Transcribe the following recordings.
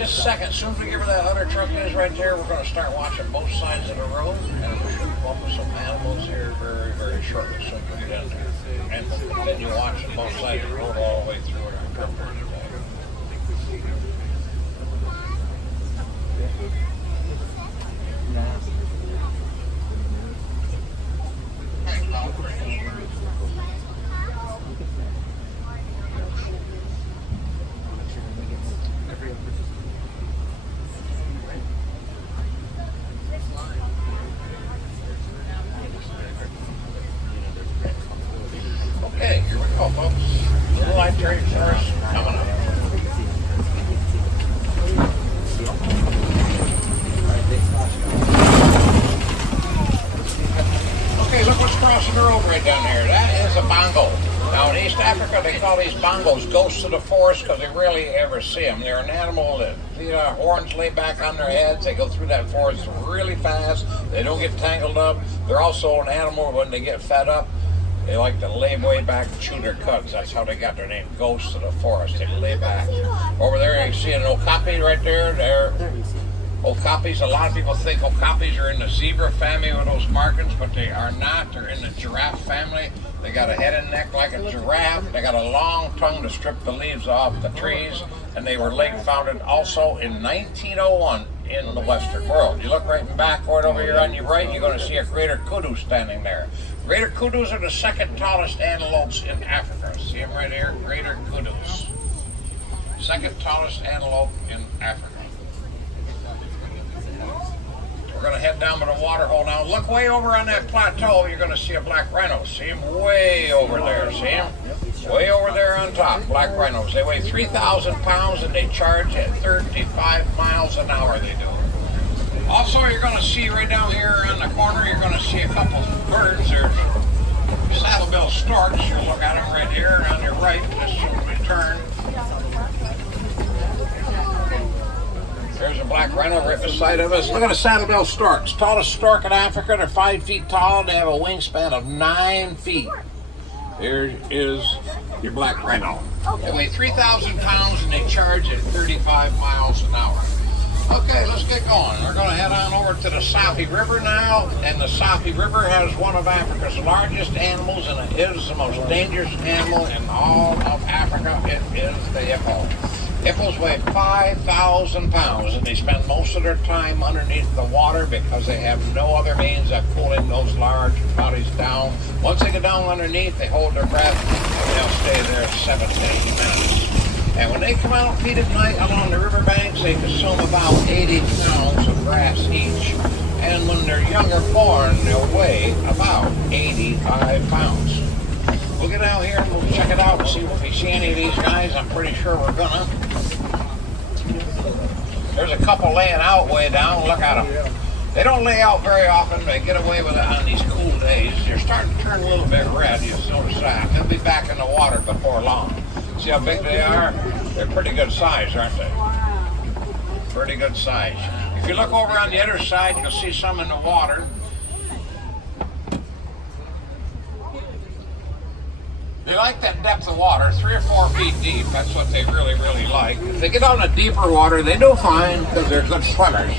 just a second. As soon as we give her that 100 truck is right there, we're going to start watching both sides of the road, and we should come up with some animals here very, very shortly. So we get in there, and we'll continue watching both sides of the road all the way through our trip. Okay, here we go, folks. Little light trade first coming up. Okay, look what's crossing the road right down there. That is a bongo. Now in East Africa, they call these bongos ghosts of the forest because they rarely ever see them. They're an animal that horns lay back on their heads. They go through that forest really fast. They don't get tangled up. They're also an animal when they get fed up. They like to lay way back and chew their cuds. That's how they got their name, ghosts of the forest. They lay back. Over there, you see an okapi right there. There, okapis. A lot of people think okapis are in the zebra family with those markings, but they are not. They're in the giraffe family. They got a head and neck like a giraffe. They got a long tongue to strip the leaves off the trees, and they were lake founded also in 1901 in the Western world. You look right and backward over here on your right, you're going to see a greater kudu standing there. Greater kudus are the second tallest antelopes in Africa. See them right here? Greater kudus. Second tallest antelope in Africa. We're going to head down to the water hole now. Look way over on that plateau, you're going to see a black rhino. See him way over there. See him? Way over there on top, black rhinos. They weigh 3,000 pounds and they charge at 35 miles an hour they do. Also, you're going to see right down here on the corner, you're going to see a couple of birds. There's saddlebill storks. You'll look at them right here on your right. Just as we turn. There's a black rhino right beside of us. Look at the saddlebill storks. Tallest stork in Africa. They're 5 feet tall. They have a wingspan of 9 feet. There is your black rhino. They weigh 3,000 pounds and they charge at 35 miles an hour. Okay, let's get going. We're going to head on over to the Safi River now, and the Safi River has one of Africa's largest animals, and it is the most dangerous animal in all of Africa. It is the hippo. Hippos weigh 5,000 pounds, and they spend most of their time underneath the water because they have no other means of cooling those large bodies down. Once they get down underneath, they hold their breath, and they'll stay there 7 to 8 minutes. And when they come out and feed at night along the riverbanks, they consume about 80 pounds of grass each. And when they're younger born, they'll weigh about 85 pounds. We'll get out here and we'll check it out and see if we see any of these guys. I'm pretty sure we're gonna. There's a couple laying out way down. Look at them. They don't lay out very often. They get away with it on these cool days. They're starting to turn a little bit red. You'll notice that. They'll be back in the water before long. See how big they are? They're pretty good size, aren't they? Pretty good size. If you look over on the other side, you'll see some in the water. They like that depth of water, 3 or 4 feet deep. That's what they really, really like. If they get on the deeper water, they do fine because they're good swimmers.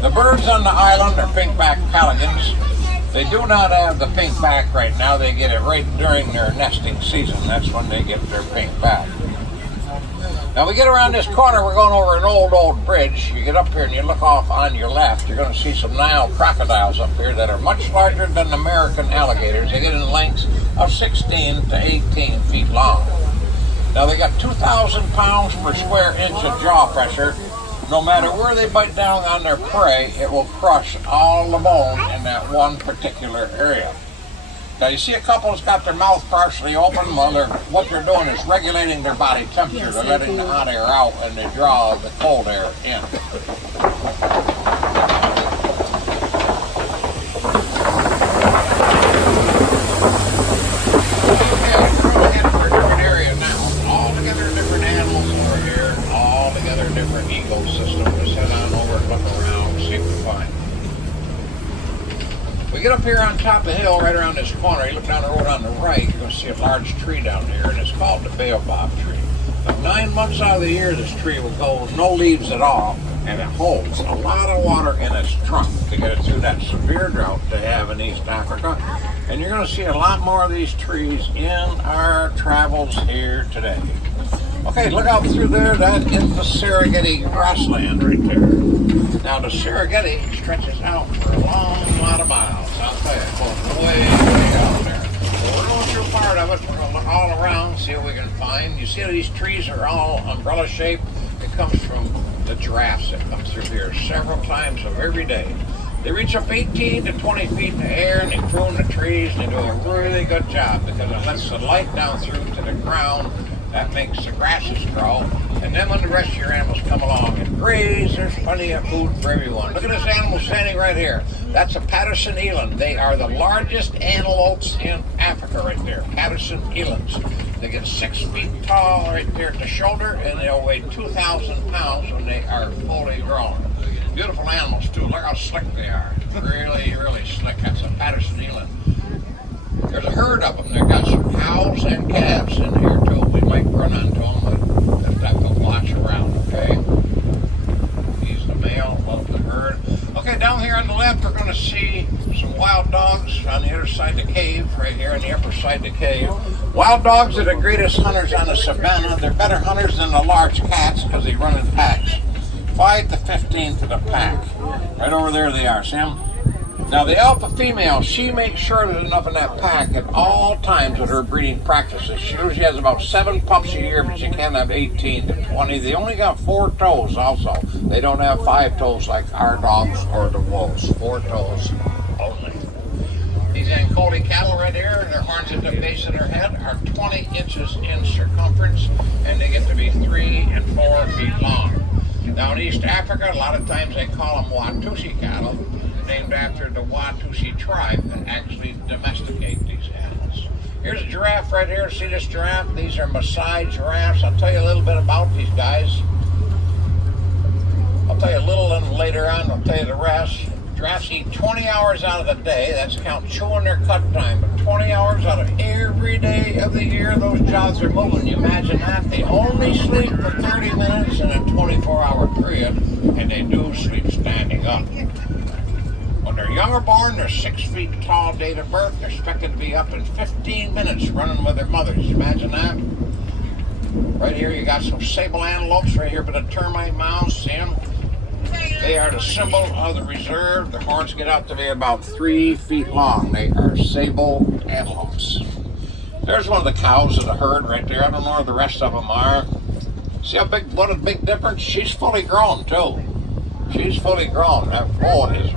The birds on the island are pink-backed pelicans. They do not have the pink back right now. They get it right during their nesting season. That's when they get their pink back. Now we get around this corner, we're going over an old bridge. You get up here and you look off on your left, you're going to see some Nile crocodiles up here that are much larger than American alligators. They get in lengths of 16 to 18 feet long. Now they got 2,000 pounds per square inch of jaw pressure. No matter where they bite down on their prey, it will crush all the bone in that one particular area. Now you see a couple that's got their mouth partially open. Well, what they're doing is regulating their body temperature. They're letting the hot air out and they draw the cold air in. Get up here on top of the hill, right around this corner. You look down the road on the right, you're going to see a large tree down here, and it's called the Baobab Tree. But 9 months out of the year, this tree will go no leaves at all, and it holds a lot of water in its trunk to get it through that severe drought they have in East Africa. And you're going to see a lot more of these trees in our travels here today. Okay, look out through there. That is the Serengeti grassland right there. Now, the Serengeti stretches out for a long lot of miles. I'll tell you, it goes way out there. So we're going through part of it. We're going to look all around, see what we can find. You see these trees are all umbrella shaped. It comes from the giraffes that come through here several times of every day. They reach up 18 to 20 feet in the air and they prune the trees and they do a really good job because it lets the light down through to the ground. That makes the grasses grow. And then when the rest of your animals come along and graze, there's plenty of food for everyone. Look at this animal standing right here. That's a Patterson eland. They are the largest antelopes in Africa right there. Patterson elands. They get 6 feet tall right there at the shoulder and they'll weigh 2,000 pounds when they are fully grown. Beautiful animals too. Look how slick they are. Really, really slick. That's a Patterson eland. There's a herd of them. They've got some cows and calves in here too. We might run onto them, but just have to watch around, okay? He's the male of the herd. Okay, down here on the left, we're going to see some wild dogs on the other side of the cave, right here on the upper side of the cave. Wild dogs are the greatest hunters on the Savannah. They're better hunters than the large cats because they run in packs. 5 to 15 to the pack. Right over there they are, see them? Now the alpha female, she makes sure there's enough in that pack at all times with her breeding practices. She usually has about 7 pups a year, but she can't have 18 to 20. They only got 4 toes also. They don't have 5 toes like our dogs or the wolves. 4 toes only. These Ankole cattle right here, their horns at the base of their head are 20 inches in circumference, and they get to be 3 and 4 feet long. Now in East Africa, a lot of times they call them Watusi cattle, named after the Watusi tribe that actually domesticate these animals. Here's a giraffe right here. See this giraffe? These are Maasai giraffes. I'll tell you a little bit about these guys. I'll tell you a little and later on I'll tell you the rest. Giraffes eat 20 hours out of the day. That's count chewing their cut time. But 20 hours out of every day of the year, those jaws are moving. You imagine that? They only sleep for 30 minutes in a 24-hour period, and they do sleep standing up. When they're young or born, they're 6 feet tall date of birth. They're expected to be up in 15 minutes running with their mothers. Imagine that? Right here you got some sable antelopes right here by the termite mounds. See them? They are the symbol of the reserve. The horns get out to be about 3 feet long. They are sable antelopes. There's one of the cows of the herd right there. I don't know where the rest of them are. See how big, what a big difference? She's fully grown too. She's fully grown. That bull is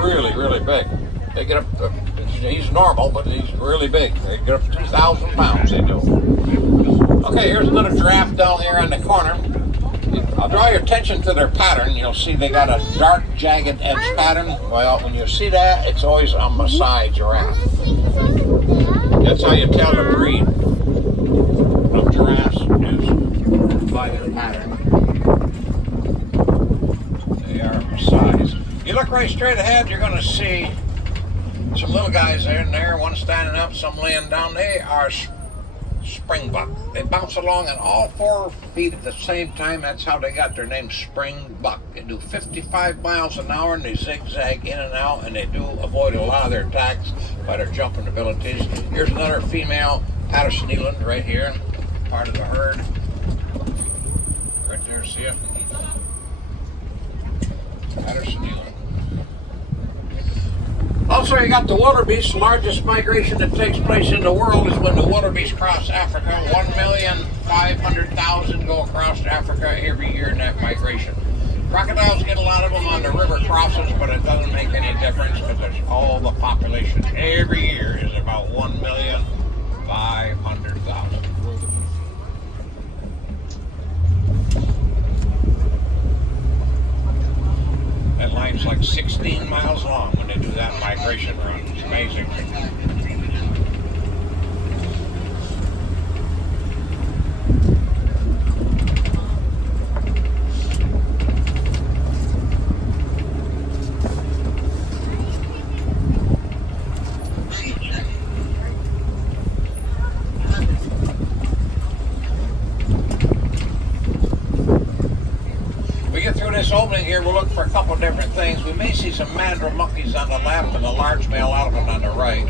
really, really big. They get up to, he's normal, but he's really big. They get up to 2,000 pounds, they do. Okay, here's another giraffe down here on the corner. I'll draw your attention to their pattern. You'll see they got a dark, jagged edge pattern. Well, when you see that, it's always a Maasai giraffe. That's how you tell the breed of giraffes is by their pattern. They are Maasais. You look right straight ahead, you're going to see some little guys there and there. One standing up, some laying down. They are springbuck. They bounce along on all 4 feet at the same time. That's how they got their name, springbuck. They do 55 miles an hour and they zigzag in and out, and they do avoid a lot of their attacks by their jumping abilities. Here's another female Patterson eland right here, part of the herd. Right there, see it? Patterson eland. Also, you got the wildebeest. The largest migration that takes place in the world is when the wildebeest cross Africa. 1,500,000 go across Africa every year in that migration. Crocodiles get a lot of them on the river crossings, but it doesn't make any difference because there's all the population every year is about 1,500,000. That line's like 16 miles long when they do that migration run. It's amazing. roaming here, we'll look for a couple of different things. We may see some mandrill monkeys on the left and a large male elephant on the right.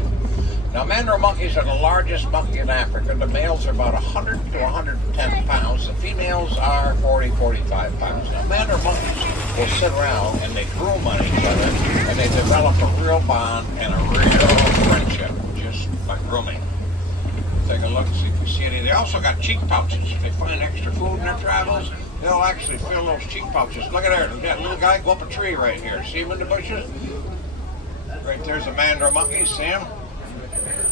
Now, mandrill monkeys are the largest monkey in Africa. The males are about 100 to 110 pounds. The females are 40, 45 pounds. Now, mandrill monkeys will sit around and they groom on each other, and they develop a real bond and a real friendship just by grooming. Take a look, see if we see any. They also got cheek pouches. If they find extra food in their travels, they'll actually fill those cheek pouches. Look at there. Look at that little guy go up a tree right here. See him in the bushes? Right there's a mandrill monkey. See him?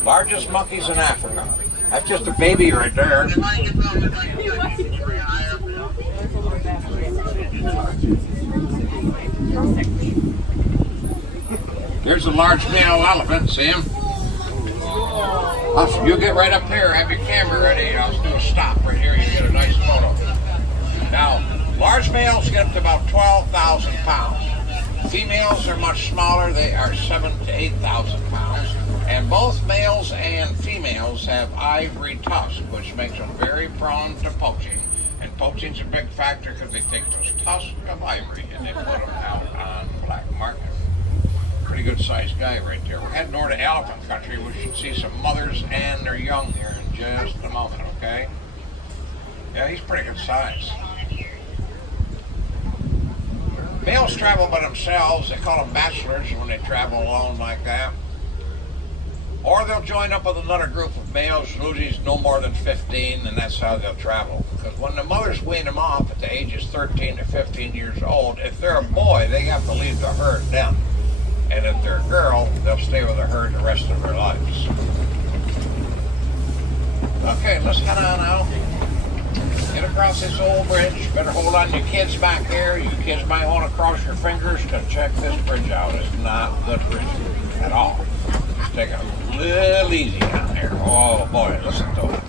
Largest monkeys in Africa. That's just a baby right there. There's a large male elephant. See him? You get right up here. Have your camera ready. I'll do a stop right here. You get a nice photo. Now, large males get up to about 12,000 pounds. Females are much smaller. They are 7,000 to 8,000 pounds. And both males and females have ivory tusks, which makes them very prone to poaching. And poaching's a big factor because they take those tusks of ivory and they put them out on the black market. Pretty good sized guy right there. We're heading over to elephant country. We should see some mothers and their young here in just a moment, okay? Yeah, he's pretty good size. Males travel by themselves. They call them bachelors when they travel alone like that. Or they'll join up with another group of males, usually no more than 15, and that's how they'll travel. Because when the mothers wean them off at the ages 13 to 15 years old, if they're a boy, they have to leave the herd then. And if they're a girl, they'll stay with the herd the rest of their lives. Okay, let's head on out. Get across this old bridge. Better hold on to your kids back here. You kids might want to cross your fingers to check this bridge out. It's not a good bridge at all. Let's take it a little easy down there. Oh boy, listen to it.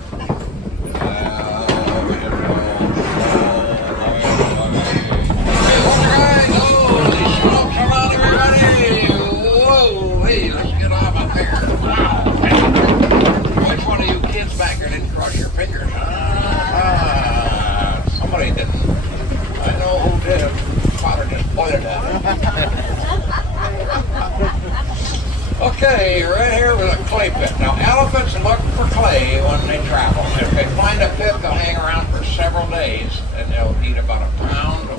Which one of you kids back there didn't cross your fingers? Somebody didn't. I know who did. Father just pointed at it. Okay, right here with a clay pit. Now, elephants look for clay when they travel. If they find a pit, they'll hang around for several days, and they'll eat about a pound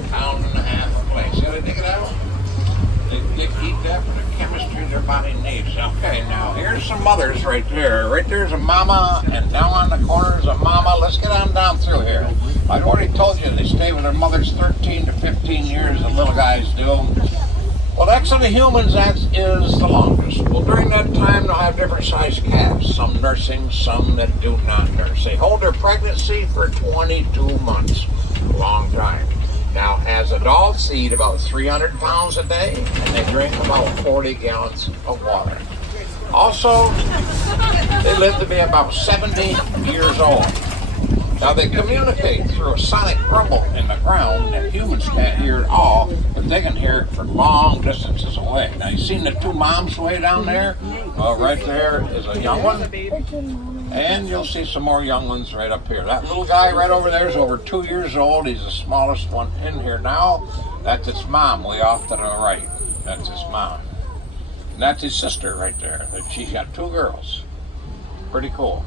and a half of clay. See how they dig it out? They eat that for the chemistry their body needs. Okay, now here's some mothers right there. Right there's a mama, and down on the corner is a mama. Let's get on down through here. I've already told you they stay with their mothers 13 to 15 years, the little guys do. Well, next to the humans, that is the longest. Well, during that time, they'll have different sized calves. Some nursing, some that do not nurse. They hold their pregnancy for 22 months. A long time. Now, as adults, they eat about 300 pounds a day, and they drink about 40 gallons of water. Also, they live to be about 70 years old. Now, they communicate through a sonic rumble in the ground that humans can't hear at all, but they can hear it from long distances away. Now, you seen the two moms way down there? Right there is a young one, and you'll see some more young ones right up here. That little guy right over there is over 2 years old. He's the smallest one in here now. That's its mom way off to the right. That's his mom. And that's his sister right there. She's got two girls. Pretty cool.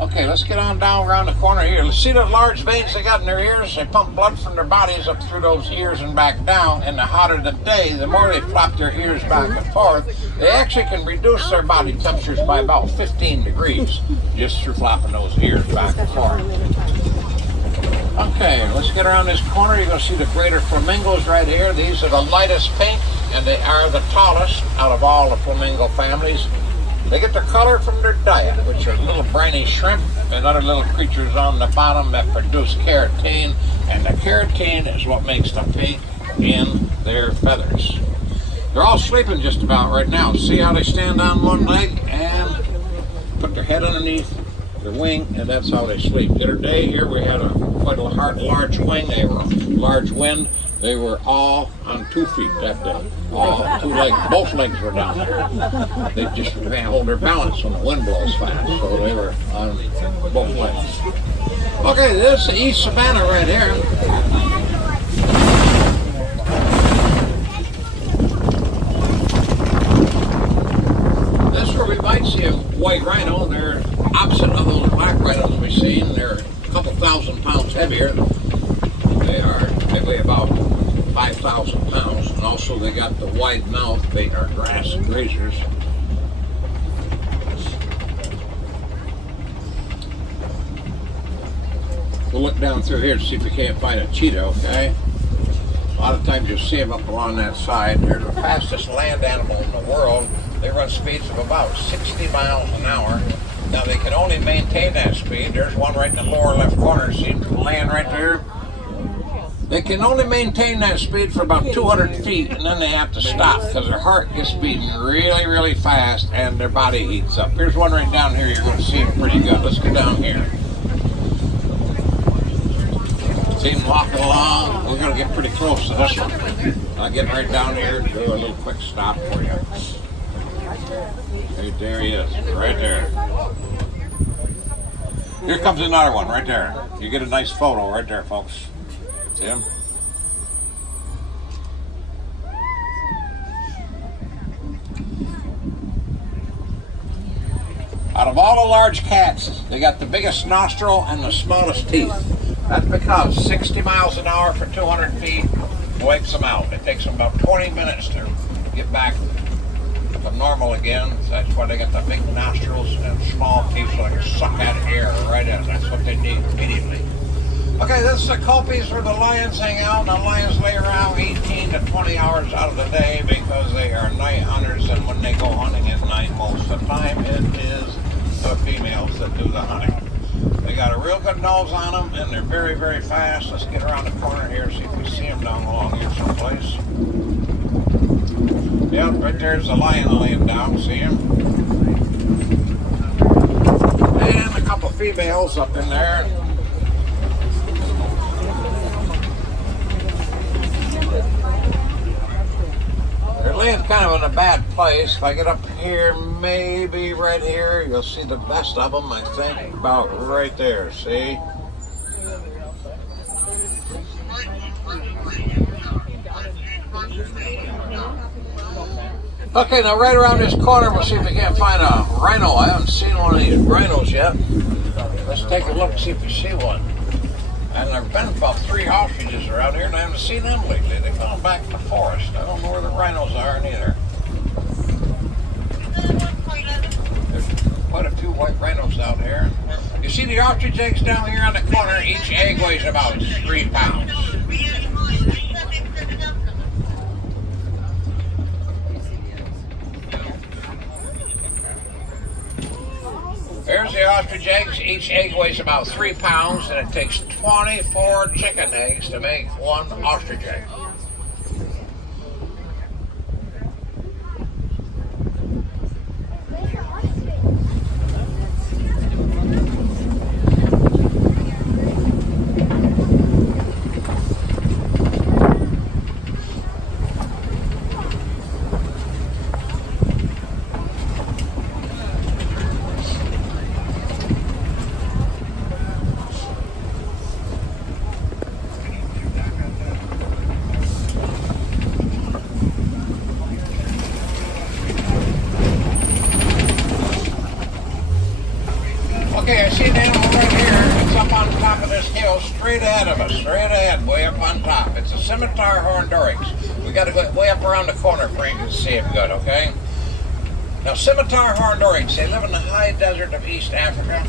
Okay, let's get on down around the corner here. Let's see the large veins they got in their ears. They pump blood from their bodies up through those ears and back down. And the hotter the day, the more they flop their ears back and forth. They actually can reduce their body temperatures by about 15 degrees just through flopping those ears back and forth. Okay, let's get around this corner. You're going to see the greater flamingos right here. These are the lightest pink, and they are the tallest out of all the flamingo families. They get their color from their diet, which are little briny shrimp and other little creatures on the bottom that produce keratin, and the keratin is what makes the pink in their feathers. They're all sleeping just about right now. See how they stand on one leg and put their head underneath their wing, and that's how they sleep. The other day here we had quite a large wing. They were a large wind. They were all on 2 feet that day. All 2 legs, both legs were down there. They just can't hold their balance when the wind blows fast, so they were on both legs. Okay, this is East Savannah right here. This is where we might see a white rhino. They're opposite of those black rhinos we've seen. They're a couple thousand pounds heavier. They weigh about 5,000 pounds, and also they got the wide mouth. They are grass grazers. We'll look down through here to see if we can't find a cheetah, okay? A lot of times you'll see them up along that side. They're the fastest land animal in the world. They run speeds of about 60 miles an hour. Now they can only maintain that speed. There's one right in the lower left corner. See the land right there? They can only maintain that speed for about 200 feet, and then they have to stop because their heart gets beating really, really fast and their body heats up. Here's one right down here. You're going to see him pretty good. Let's go down here. See him walking along. We're going to get pretty close to this one. I'll get right down here and do a little quick stop for you. Right there he is, right there. Here comes another one right there. You get a nice photo right there, folks. See him? Out of all the large cats, they got the biggest nostril and the smallest teeth. That's because 60 miles an hour for 200 feet wakes them out. It takes them about 20 minutes to get back to normal again. So that's why they got the big nostrils and small teeth so they can suck that air right in. That's what they need immediately. Okay, this is the Copies where the lions hang out. And the lions lay around 18 to 20 hours out of the day because they are night hunters, and when they go hunting at night most of the time, it is the females that do the hunting. They got a real good nose on them, and they're very, very fast. Let's get around the corner here and see if we see them down along here someplace. Yep, right there's the lion laying down. See him? And a couple females up in there. They're laying kind of in a bad place. If I get up here, maybe right here, you'll see the best of them, I think, about right there, see? Okay, now right around this corner, we'll see if we can't find a rhino. I haven't seen one of these rhinos yet. Let's take a look and see if we see one. And there have been about 3 ostriches around here, and I haven't seen them lately. They've gone back to the forest. I don't know where the rhinos are neither. There's quite a few white rhinos out here. You see the ostrich eggs down here on the corner? Each egg weighs about 3 pounds. There's the ostrich eggs. Each egg weighs about 3 pounds, and it takes 24 chicken eggs to make one ostrich egg. Okay, I see an animal right here. It's up on top of this hill, straight ahead of us, straight ahead, way up on top. It's a Scimitar horned Oryx. We got to go way up around the corner for you to see him good, okay? Now, Scimitar horned Oryx, they live in the high desert of East Africa.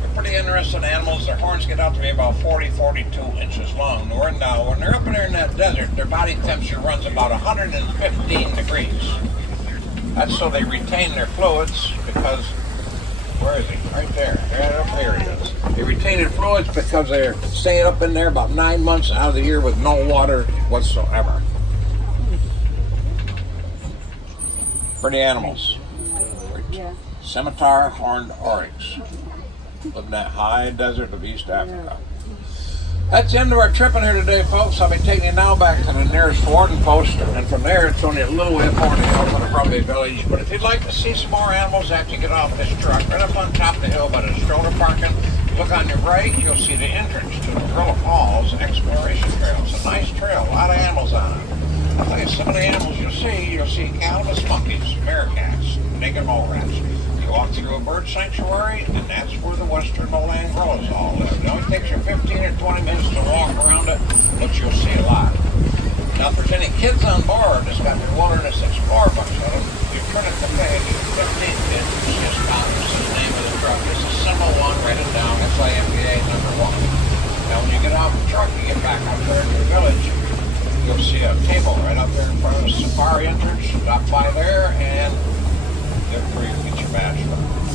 They're pretty interesting animals. Their horns get out to be about 40, 42 inches long. Now, when they're up in there in that desert, their body temperature runs about 115 degrees. That's so they retain their fluids because... Where is he? Right there. Right up there he is. They retain their fluids because they're staying up in there about 9 months out of the year with no water whatsoever. Pretty animals. Yeah. Scimitar horned Oryx. Live in that high desert of East Africa. That's the end of our trip in here today, folks. I'll be taking you now back to the nearest warden post, and from there it's only a little way up on the hill to the Probate Village. But if you'd like to see some more animals after you get off this truck, right up on top of the hill by the stroller parking, look on your right, you'll see the entrance to the Gorilla Falls Exploration Trail. It's a nice trail, a lot of animals on it. I'll tell you, some of the animals you'll see calamus monkeys, meerkats, naked mole rats. You walk through a bird sanctuary, and that's where the western lowland gorillas all live. It only takes you 15 or 20 minutes to walk around it, but you'll see a lot. Now, if there's any kids on board that's got their Wilderness Explorer books with them, you turn it to page 15. It's just Congress, the name of the truck. This is symbol 1, write it down. That's IMPA number 1. Now, when you get off the truck, you get back up there to the village, you'll see a table right up there in front of the safari entrance. Stop by there, and they're free to get your badge from.